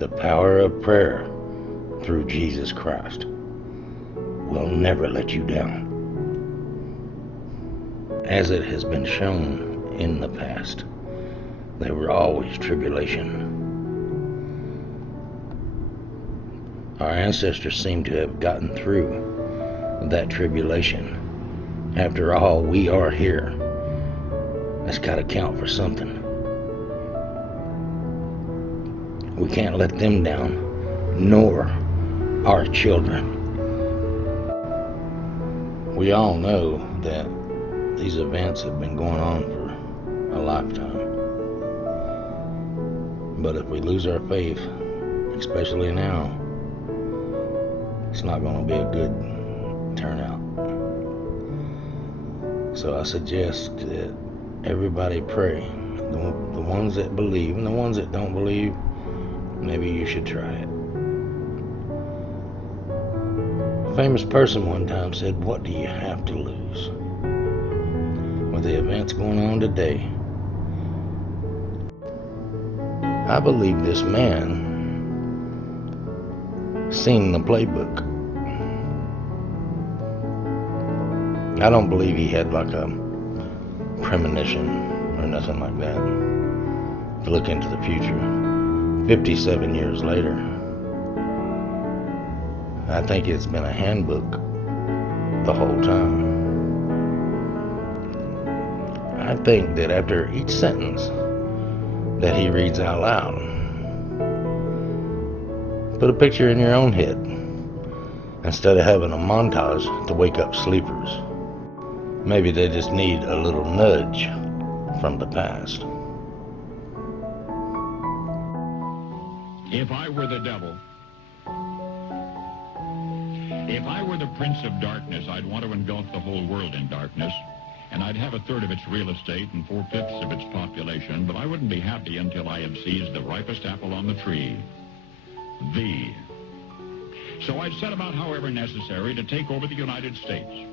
The power of prayer through Jesus Christ will never let you down. As it has been shown in the past, there were always tribulation. Our ancestors seem to have gotten through that tribulation. After all, we are here. That's got to count for something. We can't let them down, nor our children. We all know that these events have been going on for a lifetime. But if we lose our faith, especially now, it's not going to be a good turnout. So I suggest that everybody pray. The ones that believe and the ones that don't believe, maybe you should try it. A famous person one time said, "What do you have to lose?" With the events going on today, I believe this man seen the playbook. I don't believe he had like a premonition or nothing like that to look into the future. 57 years later, I think it's been a handbook the whole time. I think that after each sentence that he reads out loud, put a picture in your own head instead of having a montage to wake up sleepers. Maybe they just need a little nudge from the past. If I were the devil, if I were the prince of darkness, I'd want to engulf the whole world in darkness, and I'd have 1/3 of its real estate and 4/5 of its population, but I wouldn't be happy until I had seized the ripest apple on the tree. So I'd set about, however necessary, to take over the United States.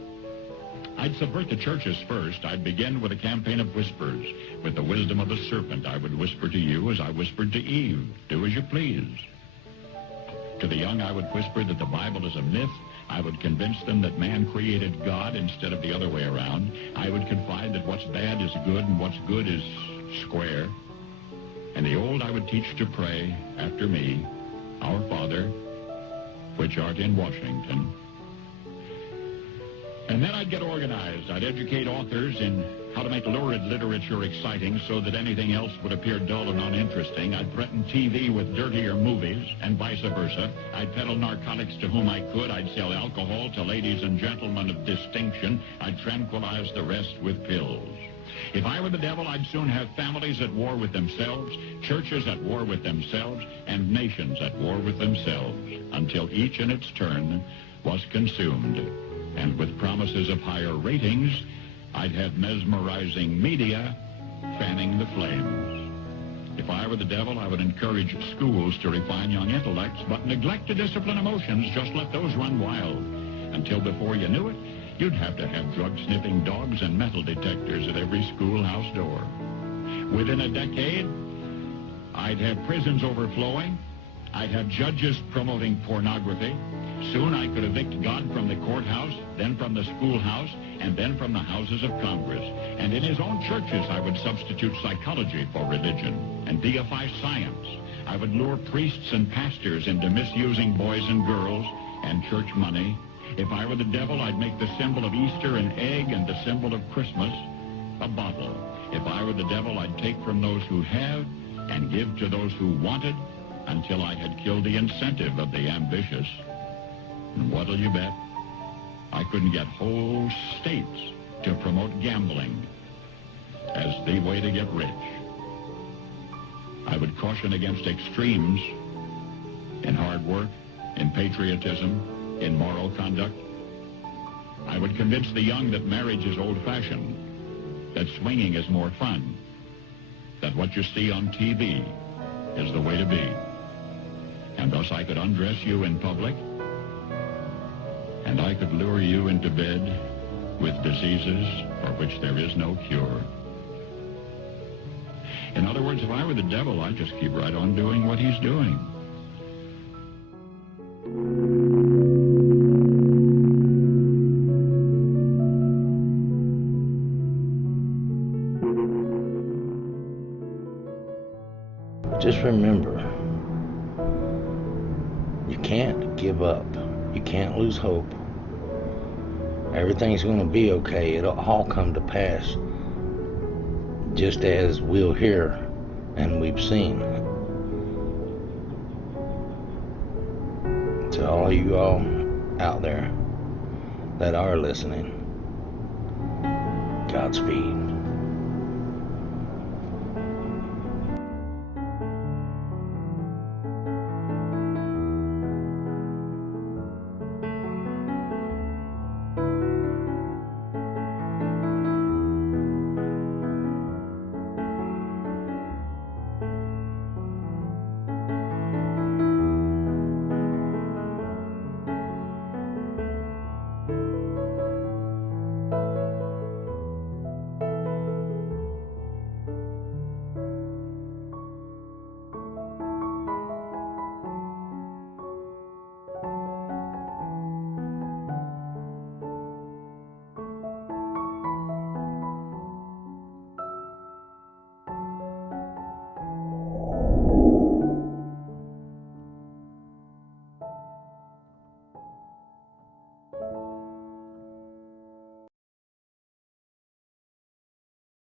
I'd subvert the churches first. I'd begin with a campaign of whispers. With the wisdom of the serpent, I would whisper to you as I whispered to Eve, "Do as you please." To the young, I would whisper that the Bible is a myth. I would convince them that man created God instead of the other way around. I would confide that what's bad is good and what's good is square. And the old I would teach to pray after me, "Our Father, which art in Washington." And then I'd get organized. I'd educate authors in how to make lurid literature exciting so that anything else would appear dull and uninteresting. I'd threaten TV with dirtier movies and vice versa. I'd peddle narcotics to whom I could. I'd sell alcohol to ladies and gentlemen of distinction. I'd tranquilize the rest with pills. If I were the devil, I'd soon have families at war with themselves, churches at war with themselves, and nations at war with themselves, until each in its turn was consumed. And with promises of higher ratings, I'd have mesmerizing media fanning the flames. If I were the devil, I would encourage schools to refine young intellects, but neglect to discipline emotions. Just let those run wild. Until before you knew it, you'd have to have drug-sniffing dogs and metal detectors at every schoolhouse door. Within a decade, I'd have prisons overflowing. I'd have judges promoting pornography. Soon I could evict God from the courthouse, then from the schoolhouse, and then from the houses of Congress. And in his own churches, I would substitute psychology for religion and deify science. I would lure priests and pastors into misusing boys and girls and church money. If I were the devil, I'd make the symbol of Easter an egg and the symbol of Christmas a bottle. If I were the devil, I'd take from those who have and give to those who wanted until I had killed the incentive of the ambitious. And what'll you bet? I couldn't get whole states to promote gambling as the way to get rich. I would caution against extremes in hard work, in patriotism, in moral conduct. I would convince the young that marriage is old-fashioned, that swinging is more fun, that what you see on TV is the way to be. And thus I could undress you in public, and I could lure you into bed with diseases for which there is no cure. In other words, if I were the devil, I'd just keep right on doing what he's doing. Just remember, you can't give up. You can't lose hope. Everything's going to be okay. It'll all come to pass, just as we'll hear and we've seen. To all you all out there that are listening, Godspeed.